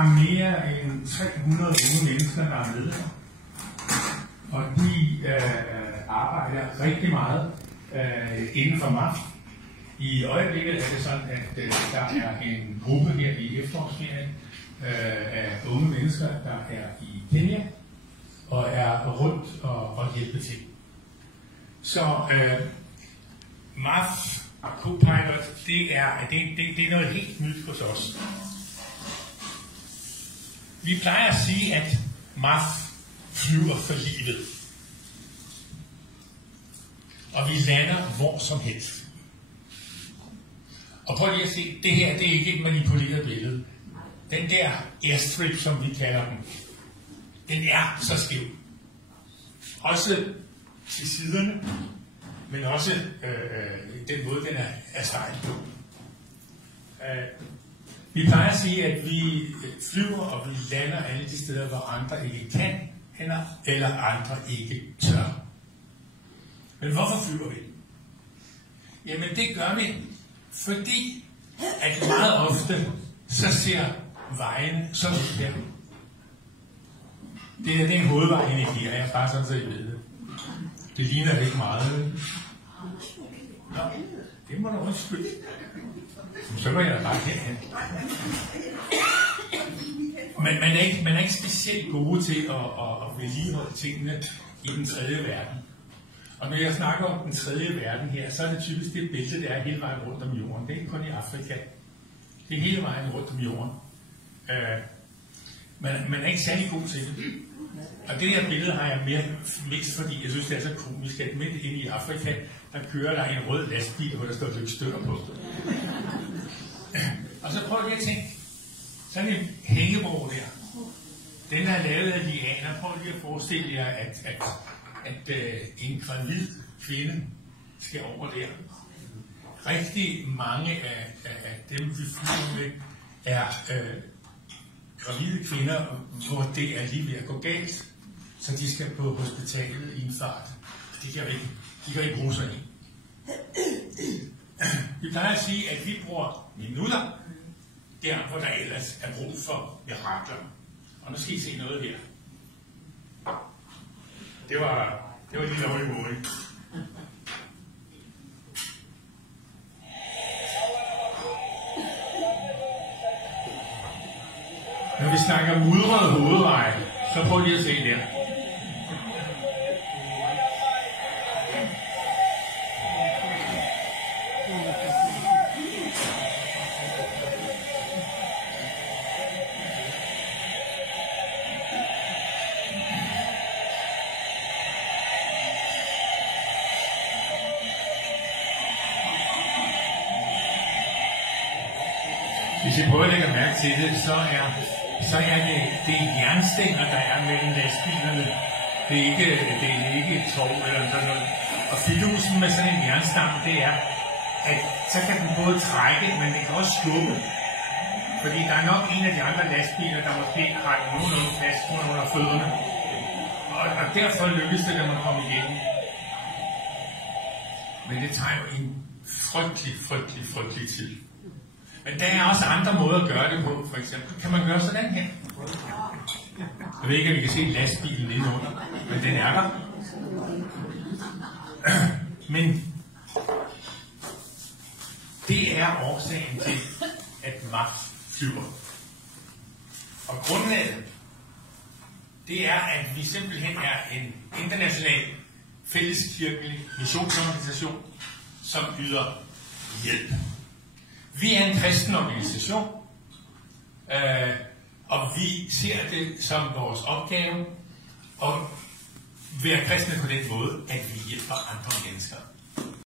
har mere end 300 unge mennesker, der er med, og de arbejder rigtig meget inden for MAF. I øjeblikket er det sådan, at der er en gruppe her i efterårsferien af unge mennesker, der er i Kenya og er rundt og hjælpe til. Så MAF og Copilot, det er noget helt nyt hos os. Vi plejer at sige, at MAF flyver for livet. Og vi lander hvor som helst. Og prøv lige at se, det her, det er ikke et manipuleret billede. Den der airstrip, som vi kalder den, den er så skæv. Også til siderne, men også den måde, den er stejl på. Vi plejer at sige, at vi flyver og vi lander alle de steder, hvor andre ikke kan, eller andre ikke tør. Men hvorfor flyver vi? Jamen det gør vi, fordi at meget ofte, så ser vejen sådan ud der. Det er en hovedvej ind i her, bare sådan så I ved det. Det ligner det ikke meget. Nå, det må du undskylde. Så går jeg da bare herhen. Men man er ikke specielt gode til at vedligeholde tingene i den tredje verden. Og når jeg snakker om den tredje verden her, så er det typisk det bælte, der er hele vejen rundt om jorden. Det er ikke kun i Afrika. Det er hele vejen rundt om jorden. Man er ikke særlig god til det. Og det her billede har jeg mest fordi jeg synes, det er så komisk, at midt inde i Afrika, der kører der en rød lastbil, hvor der står lidt stykker på. Og så prøv lige at tænke, sådan en hængebro der, den er lavet af lianer. Prøv lige at forestille jer, at en gravid kvinde skal over der. Rigtig mange af dem, vi flyver med, er gravide kvinder, hvor det er lige ved at gå galt, så de skal på hospitalet i en fart. De kan ikke bruge sig i. Vi plejer at sige, at vi bruger minutter, der hvor der ellers er brug for mirakler. Og nu skal I se noget her. Det var lige lovlig mål. Når vi snakker mudrede hovedveje, så prøv lige at se der. Hvis I prøver at lægge mærke til det, så er det jernstænger, der er mellem lastbilerne. Det er ikke et tov eller sådan noget. Og fidusen med sådan en jernstang, det er, at så kan den både trække, men den kan også skubbe. Fordi der er nok en af de andre lastbiler, der måske har nogenlunde fast under fødderne. Og derfor lykkes det, når man kommer igennem. Men det tager jo en frygtelig tid. Men der er også andre måder at gøre det på. For eksempel kan man gøre sådan her. Jeg ved ikke, om vi kan se lastbilen inde under, men den er der. Men det er årsagen til, at MAF flyver. Og grundlaget, det er, at vi simpelthen er en international fælleskirkelig missionsorganisation, som yder hjælp. Vi er en kristen organisation, og vi ser det som vores opgave at være kristne på den måde, at vi hjælper andre mennesker.